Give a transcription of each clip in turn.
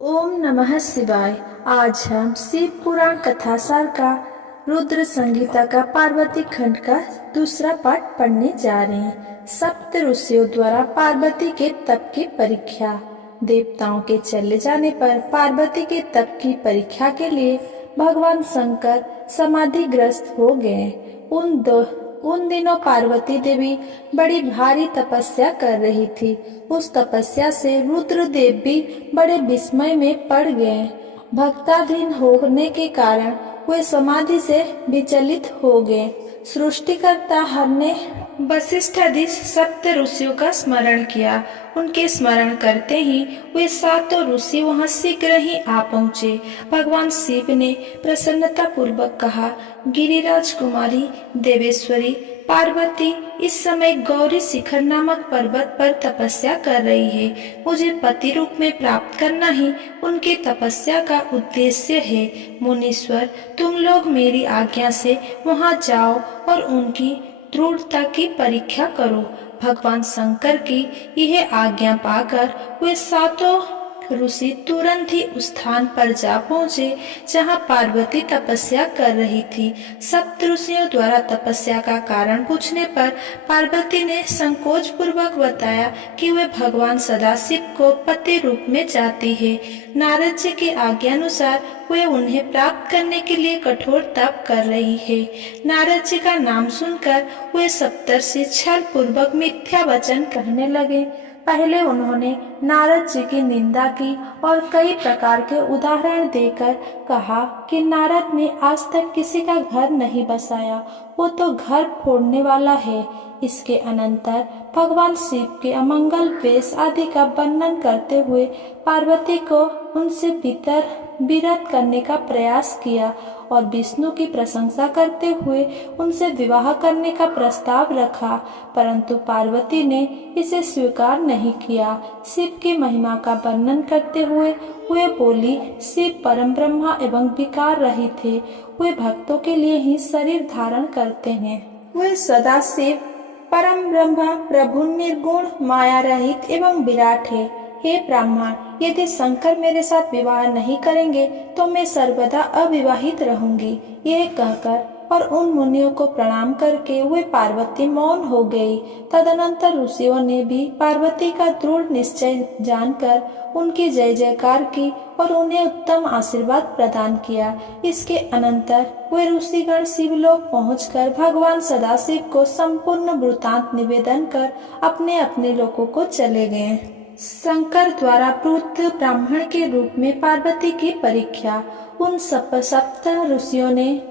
ओम नमः शिवाय। आज हम शिव पुराण कथासार का रुद्र संगीता का पार्वती खंड का दूसरा पाठ पढ़ने जा रहे हैं। सप्त ऋषियों द्वारा पार्वती के तप की परीक्षा। देवताओं के चले जाने पर पार्वती के तप की परीक्षा के लिए भगवान शंकर समाधिग्रस्त हो गए। उन दिनों पार्वती देवी बड़ी भारी तपस्या कर रही थी। उस तपस्या से रुद्रदेव भी बड़े विस्मय में पड़ गए। भक्ताधीन होने के कारण वे समाधि से विचलित हो गए। सृष्टिकर्ता हमने वशिष्ठ आदि सप्त ऋषियों का स्मरण किया। उनके स्मरण करते ही वे सातों ऋषि वहां शीघ्र ही आ पहुँचे। भगवान शिव ने प्रसन्नता पूर्वक कहा, गिरिराज कुमारी देवेश्वरी पार्वती इस समय गौरी शिखर नामक पर्वत पर तपस्या कर रही है। मुझे पति रूप में प्राप्त करना ही उनकी तपस्या का उद्देश्य है। मुनीश्वर, तुम लोग मेरी आज्ञा से वहां जाओ और उनकी दृढ़ता की परीक्षा करो। भगवान शंकर की यह आज्ञा पाकर वे सातों ऋषि तुरंत ही उस स्थान पर जा पहुँचे जहाँ पार्वती तपस्या कर रही थी। सप्त ऋषियों द्वारा तपस्या का कारण पूछने पर पार्वती ने संकोच पूर्वक बताया कि वे भगवान सदाशिव को पति रूप में चाहती है। नारद जी की आज्ञा अनुसार वे उन्हें प्राप्त करने के लिए कठोर तप कर रही है। नारद जी का नाम सुनकर वे सप्तर्षि छल पूर्वक मिथ्या वचन कहने लगे। पहले उन्होंने नारद जी की निंदा की और कई प्रकार के उदाहरण देकर कहा कि नारद ने आज तक किसी का घर नहीं बसाया, वो तो घर फोड़ने वाला है। इसके अनंतर भगवान शिव के अमंगल वेश आदि का वर्णन करते हुए पार्वती को उनसे विरत करने का प्रयास किया और विष्णु की प्रशंसा करते हुए उनसे विवाह करने का प्रस्ताव रखा, परंतु पार्वती ने इसे स्वीकार नहीं किया। शिव की महिमा का वर्णन करते हुए वे बोली, शिव परम ब्रह्मा एवं विकार रहित थे। वे भक्तों के लिए ही शरीर धारण करते हैं। वे सदा शिव परम ब्रह्मा प्रभु निर्गुण माया रहित एवं विराट है। हे ब्राह्मण, यदि शंकर मेरे साथ विवाह नहीं करेंगे तो मैं सर्वदा अविवाहित रहूंगी। यह कहकर और उन मुनियों को प्रणाम करके वे पार्वती मौन हो गई। तदनंतर ऋषियों ने भी पार्वती का दृढ़ निश्चय जानकर उनकी जय जयकार की और उन्हें उत्तम आशीर्वाद प्रदान किया। इसके अनंतर वे ऋषिगण शिवलोक पहुंचकर भगवान सदाशिव को संपूर्ण वृतांत निवेदन कर अपने अपने लोकों को चले गए। शंकर द्वारा प्रोक्त ब्राह्मण के रूप में पार्वती की परीक्षा। उन सप्त ऋषियों ने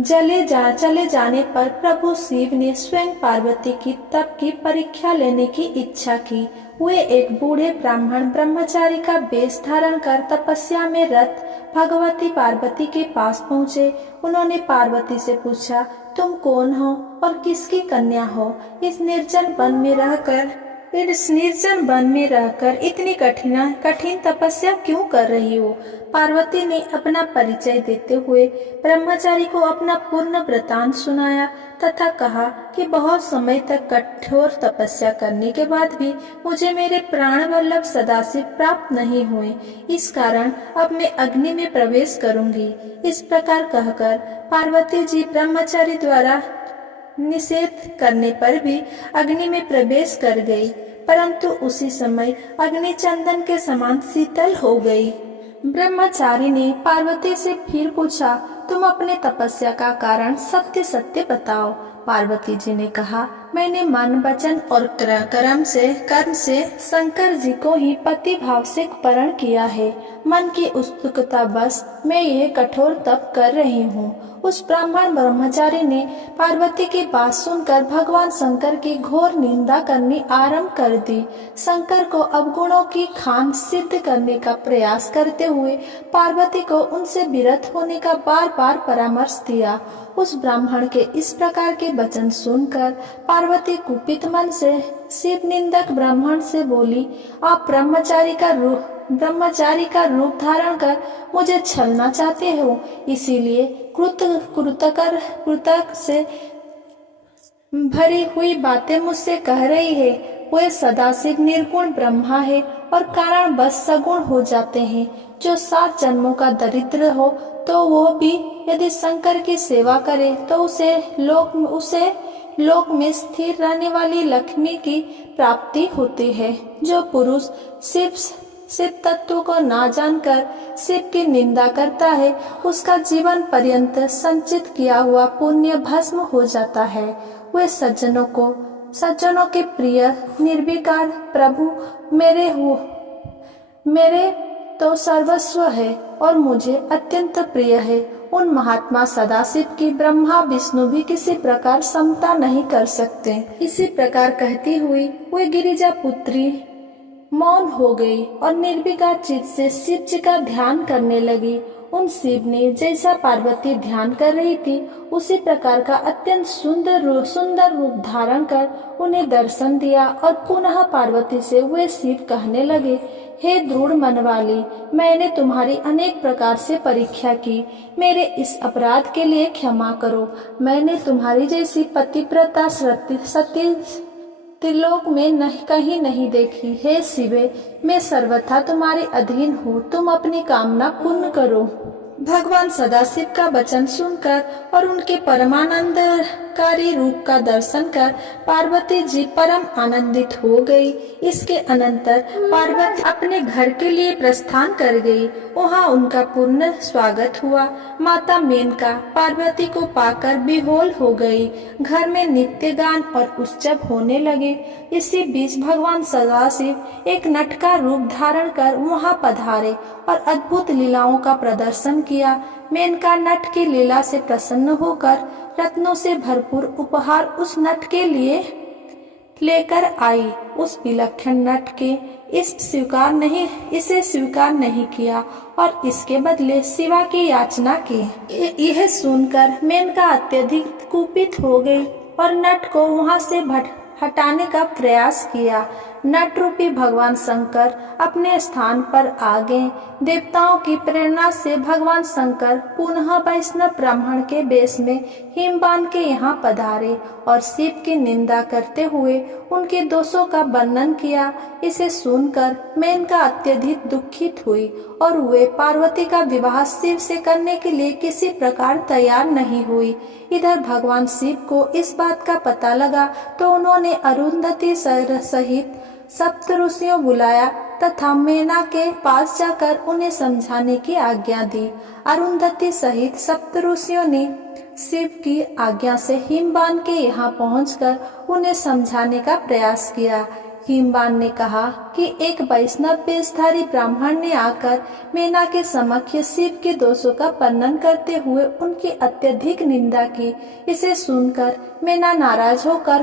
चले जाने पर प्रभु शिव ने स्वयं पार्वती की तप की परीक्षा लेने की इच्छा की। वे एक बूढ़े ब्राह्मण ब्रह्मचारी का वेश धारण कर तपस्या में रत भगवती पार्वती के पास पहुँचे। उन्होंने पार्वती से पूछा, तुम कौन हो और किसकी कन्या हो? इस निर्जन वन में रहकर इतनी कठिन तपस्या क्यों कर रही हो? पार्वती ने अपना परिचय देते हुए ब्रह्मचारी को अपना पूर्ण वृतांत सुनाया तथा कहा कि बहुत समय तक कठोर तपस्या करने के बाद भी मुझे मेरे प्राण वल्लभ सदाशिव प्राप्त नहीं हुए। इस कारण अब मैं अग्नि में प्रवेश करूंगी। इस प्रकार कहकर पार्वती जी ब्रह्मचारी द्वारा निषेध करने पर भी अग्नि में प्रवेश कर गई, परंतु उसी समय अग्नि चंदन के समान शीतल हो गई। ब्रह्मचारी ने पार्वती से फिर पूछा, तुम अपने तपस्या का कारण सत्य सत्य बताओ। पार्वती जी ने कहा, मैंने मन वचन और कर्म से शंकर जी को ही पति भाव से वरण किया है। मन की उत्सुकता बस मैं यह कठोर तप कर रही हूँ। उस ब्राह्मण ब्रह्मचारी ने पार्वती की बात सुनकर भगवान शंकर की घोर निंदा करनी आरंभ कर दी। शंकर को अवगुणों की खान सिद्ध करने का प्रयास करते हुए पार्वती को उनसे विरत होने का बार बार परामर्श दिया। उस ब्राह्मण के इस प्रकार के वचन सुनकर पार्वती कुपित मन से शिव निंदक ब्राह्मण से बोली, आप ब्रह्मचारी का रूप धारण कर मुझे छलना चाहते हो, इसीलिए कृतक से भरी हुई बातें मुझसे कह रही है। वे सदाशिव निर्गुण ब्रह्मा है और कारण बस सगुण हो जाते हैं। जो 7 जन्मों का दरिद्र हो तो वो भी यदि शंकर की सेवा करे तो उसे लोक में स्थिर रहने वाली लक्ष्मी की प्राप्ति होती है। जो पुरुष शिव तत्व को ना जानकर शिव की निंदा करता है, उसका जीवन पर्यंत संचित किया हुआ पुण्य भस्म हो जाता है। वे सज्जनों के प्रिय निर्विकार प्रभु मेरे तो सर्वस्व है और मुझे अत्यंत प्रिय है। उन महात्मा सदाशिव की ब्रह्मा विष्णु भी किसी प्रकार समता नहीं कर सकते। इसी प्रकार कहती हुई वे गिरिजा पुत्री मौन हो गई और निर्विकार चित्त से शिव जी का ध्यान करने लगी। उन शिव ने जैसा पार्वती ध्यान कर रही थी उसी प्रकार का अत्यंत सुंदर रूप धारण कर उन्हें दर्शन दिया और पुनः पार्वती से वे शिव कहने लगे, हे दृढ़ मन वाली, मैंने तुम्हारी अनेक प्रकार से परीक्षा की, मेरे इस अपराध के लिए क्षमा करो। मैंने तुम्हारी जैसी पतिव्रता सती त्रिलोक में कहीं नहीं देखी। हे शिवे, मैं सर्वथा तुम्हारे अधीन हूँ, तुम अपनी कामना पूर्ण करो। भगवान सदाशिव का वचन सुनकर और उनके परमानंदकारी रूप का दर्शन कर पार्वती जी परम आनंदित हो गई। इसके अनंतर पार्वती अपने घर के लिए प्रस्थान कर गई। वहाँ उनका पूर्ण स्वागत हुआ। माता मेनका पार्वती को पाकर विहोल हो गई। घर में नित्य गान और उत्सव होने लगे। इसी बीच भगवान सदाशिव एक नट का रूप धारण कर वहाँ पधारे और अद्भुत लीलाओं का प्रदर्शन किया। मेनका नट की लीला से प्रसन्न होकर रत्नों से भरपूर उपहार उस नट के लिए लेकर आई। उस विलक्षण नट के इसे स्वीकार नहीं किया और इसके बदले शिवा की याचना की। यह सुनकर मेनका अत्यधिक कुपित हो गई और नट को वहां से हटाने का प्रयास किया। नट रूपी भगवान शंकर अपने स्थान पर आ गए। देवताओं की प्रेरणा से भगवान शंकर पुनः वैष्णव ब्राह्मण के वेश में हिमवान के यहाँ पधारे और शिव की निंदा करते हुए उनके दोषों का वर्णन किया। इसे सुनकर मेनका अत्यधिक दुखित हुई और वे पार्वती का विवाह शिव से करने के लिए किसी प्रकार तैयार नहीं हुई। इधर भगवान शिव को इस बात का पता लगा तो उन्होंने अरुंधति सहित सप्त ऋषियों बुलाया तथा मेना के पास जाकर उन्हें समझाने की आज्ञा दी। अरुंधति सहित सप्त ऋषियों ने शिव की आज्ञा से हिमवान के यहाँ पहुंचकर उन्हें समझाने का प्रयास किया। हिमवान ने कहा कि एक वैष्णव वेशधारी ब्राह्मण ने आकर मेना के समक्ष शिव के दोषों का वर्णन करते हुए उनकी अत्यधिक निंदा की। इसे सुनकर मेना नाराज होकर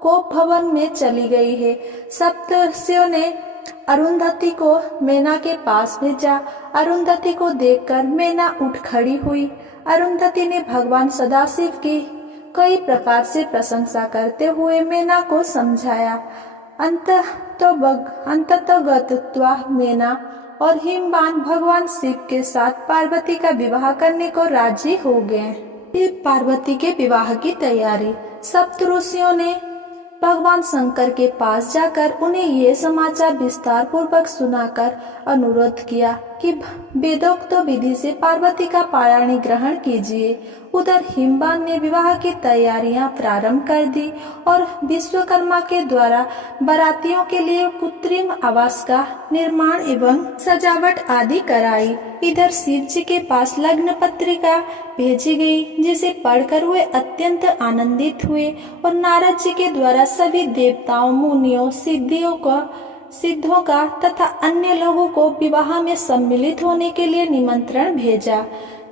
कोप भवन में चली गई है। सप्तर्षियों ने अरुंधति को मेना के पास भेजा। अरुंधति को देखकर मेना उठ खड़ी हुई। अरुंधति ने भगवान सदाशिव की कई प्रकार से प्रशंसा करते हुए मेना को समझाया। अंततोगत्वा मेना और हिमवान भगवान शिव के साथ पार्वती का विवाह करने को राजी हो गए। पार्वती के विवाह की तैयारी। सप्त ऋषियों ने भगवान शंकर के पास जाकर उन्हें ये समाचार विस्तार पूर्वक सुनाकर अनुरोध किया कि वेदोक्त विधि से पार्वती का पारायण ग्रहण कीजिए। उधर हिमवान ने विवाह की तैयारियां प्रारंभ कर दी और विश्वकर्मा के द्वारा बारातियों के लिए कृत्रिम आवास का निर्माण एवं सजावट आदि कराई। इधर शिव जी के पास लग्न पत्रिका भेजी गई, जिसे पढ़कर वे अत्यंत आनंदित हुए और नारद जी के द्वारा सभी देवताओं, मुनियों, सिद्धों का तथा अन्य लोगों को विवाह में सम्मिलित होने के लिए निमंत्रण भेजा।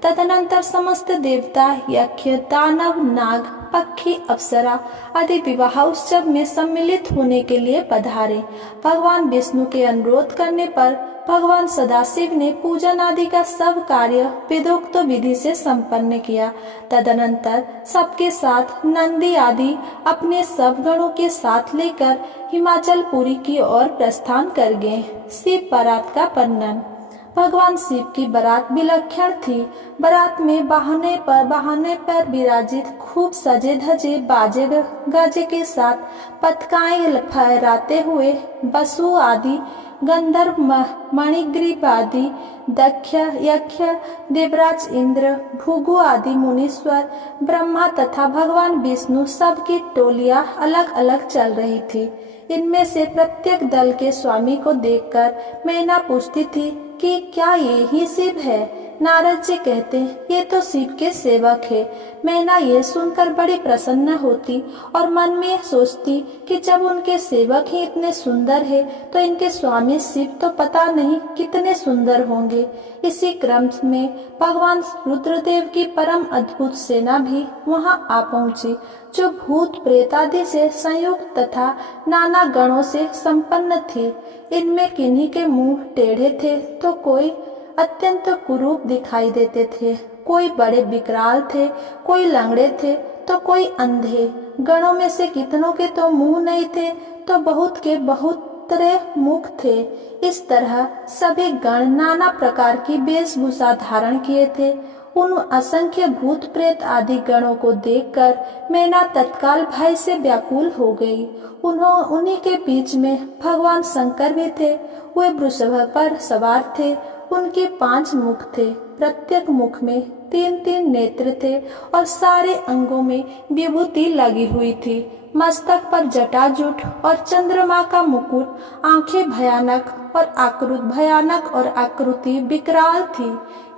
तदनंतर समस्त देवता, यक्ष, दानव, नाग, पक्षी, अप्सरा आदि विवाह उत्सव में सम्मिलित होने के लिए पधारे। भगवान विष्णु के अनुरोध करने पर भगवान सदाशिव ने पूजन आदि का सब कार्य वेदोक्त विधि से संपन्न किया। तदनंतर सबके साथ नंदी आदि अपने सब गणों के साथ लेकर हिमाचल पुरी की ओर प्रस्थान कर गए। शिव बारात का वर्णन। भगवान शिव की बारात विलक्षण थी। बारात में बहाने पर विराजित खूब सजे धजे बाजे गाजे के साथ पताकाएं फहराते हुए वसु आदि गंधर्व मणिग्रीव आदि दक्ष यक्ष देवराज इंद्र भृगु आदि मुनीश्वर ब्रह्मा तथा भगवान विष्णु सबकी टोलियां अलग अलग चल रही थी। इनमें से प्रत्येक दल के स्वामी को देखकर मैना पूछती थी कि क्या ये ही शिव है। नारद जी कहते ये तो शिव के सेवक है। मैना ये सुनकर बड़ी प्रसन्न होती और मन में सोचती कि जब उनके सेवक ही इतने सुंदर है तो इनके स्वामी शिव तो पता नहीं कितने सुंदर होंगे। इसी क्रम में भगवान रुद्रदेव की परम अद्भुत सेना भी वहां आ पहुंची, जो भूत प्रेत आदि से संयुक्त तथा नाना गणों से संपन्न थी। इनमें किन्हीं के मुंह टेढ़े थे तो कोई अत्यंत कुरूप दिखाई देते थे, कोई बड़े विकराल थे, कोई लंगड़े थे तो कोई अंधे। गणों में से कितनों के तो मुंह नहीं थे तो बहुत के बहुतरे मुख थे। इस तरह सभी गण नाना प्रकार की वेशभूषा धारण किए थे। उन असंख्य भूत प्रेत आदि गणों को देखकर मैना तत्काल भय से व्याकुल हो गई। उन्हीं के बीच में भगवान शंकर भी थे। वे वृषभ पर सवार थे। उनके 5 मुख थे, प्रत्येक मुख में 3-3 नेत्र थे और सारे अंगों में विभूति लगी हुई थी। मस्तक पर जटाजूट और चंद्रमा का मुकुट, आंखें भयानक और आकृति विकराल थी।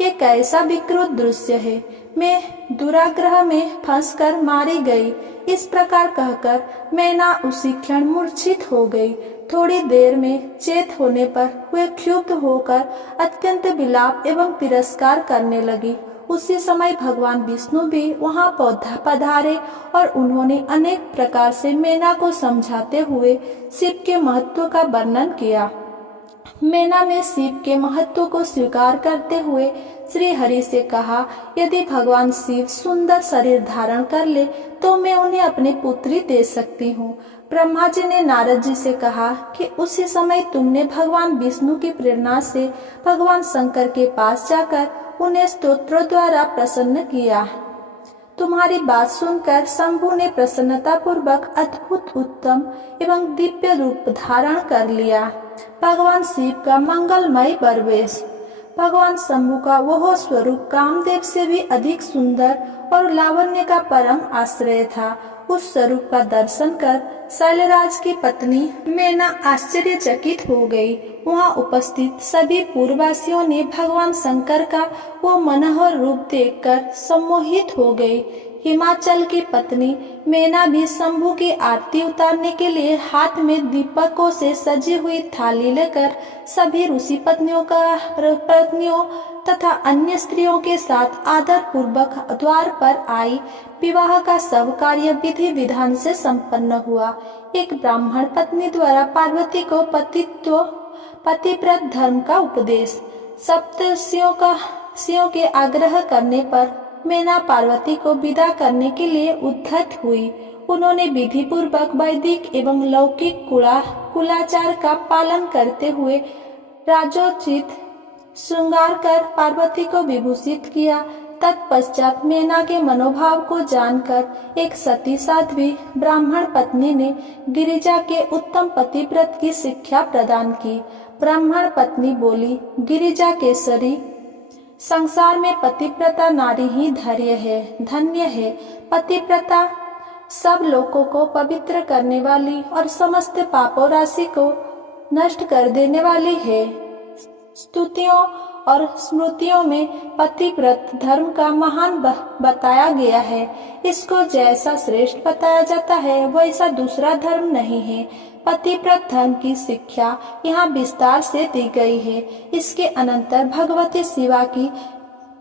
ये कैसा विकृत दृश्य है। मैं दुराग्रह में फंसकर मारी गई। इस प्रकार कहकर मैना उसी क्षण मूर्छित हो गई। थोड़ी देर में चेत होने पर वे क्षुब्ध होकर अत्यंत विलाप एवं तिरस्कार करने लगी। उसी समय भगवान विष्णु भी वहां पधारे और उन्होंने अनेक प्रकार से मैना को समझाते हुए शिव के महत्व का वर्णन किया। मैना ने शिव के महत्व को स्वीकार करते हुए श्री हरि से कहा, यदि भगवान शिव सुंदर शरीर धारण कर ले तो मैं उन्हें अपनी पुत्री दे सकती हूँ। ब्रह्मा जी ने नारद जी से कहा कि उसी समय तुमने भगवान विष्णु की प्रेरणा से भगवान शंकर के पास जाकर उन्हें स्तोत्रों द्वारा प्रसन्न किया। तुम्हारी बात सुनकर शंभु ने प्रसन्नता पूर्वक अद्भुत उत्तम एवं दिव्य रूप धारण कर लिया। भगवान शिव का मंगलमय प्रवेश। भगवान शंभु का वह स्वरूप कामदेव से भी अधिक सुंदर और लावण्य का परम आश्रय था। उस स्वरूप का दर्शन कर शैलराज की पत्नी मैना आश्चर्यचकित हो गई। वहां उपस्थित सभी पूर्ववासियों ने भगवान शंकर का वो मनोहर रूप देखकर सम्मोहित हो गई। हिमाचल की पत्नी मैना भी शंभु की आरती उतारने के लिए हाथ में दीपकों से सजी हुई थाली लेकर सभी ऋषि पत्नियों तथा अन्य स्त्रियों के साथ आदर पूर्वक द्वार पर आई। विवाह का सब कार्य विधि विधान से संपन्न हुआ। एक ब्राह्मण पत्नी द्वारा पार्वती को पतिव्रत धर्म का उपदेश। सप्तर्षियों के आग्रह करने पर मैना पार्वती को विदा करने के लिए उद्धत हुई। उन्होंने विधि पूर्वक वैदिक एवं लौकिक कुलाचार का पालन करते हुए राजोचित श्रृंगार कर पार्वती को विभूषित किया। तत्पश्चात मैना के मनोभाव को जानकर एक सती साध्वी ब्राह्मण पत्नी ने गिरिजा के उत्तम पतिव्रत की शिक्षा प्रदान की। ब्राह्मण पत्नी बोली, गिरिजा केसरी, संसार में पतिव्रता नारी ही धन्य है। पतिव्रता सब लोगों को पवित्र करने वाली और समस्त पापों राशि को नष्ट कर देने वाली है। स्तुतियों और स्मृतियों में पतिव्रत धर्म का महान बताया गया है। इसको जैसा श्रेष्ठ बताया जाता है वैसा दूसरा धर्म नहीं है। पतिव्रत धर्म की शिक्षा यहाँ विस्तार से दी गई है। इसके अनंतर भगवती शिवा की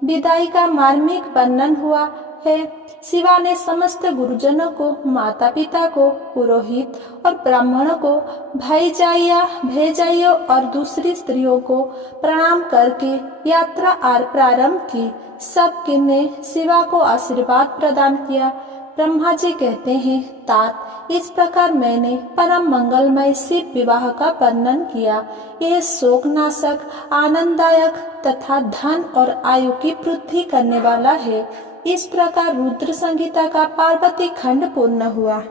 विदाई का मार्मिक वर्णन हुआ है। शिवा ने समस्त गुरुजनों को, माता पिता को, पुरोहित और ब्राह्मणों को, भैजाइयों और दूसरी स्त्रियों को प्रणाम करके यात्रा प्रारंभ की। सब ने शिवा को आशीर्वाद प्रदान किया। ब्रह्मा जी कहते हैं, तात इस प्रकार मैंने परम मंगलमय शिव विवाह का वर्णन किया। यह शोकनाशक, आनंददायक तथा धन और आयु की वृद्धि करने वाला है। इस प्रकार रुद्र संहिता का पार्वती खंड पूर्ण हुआ।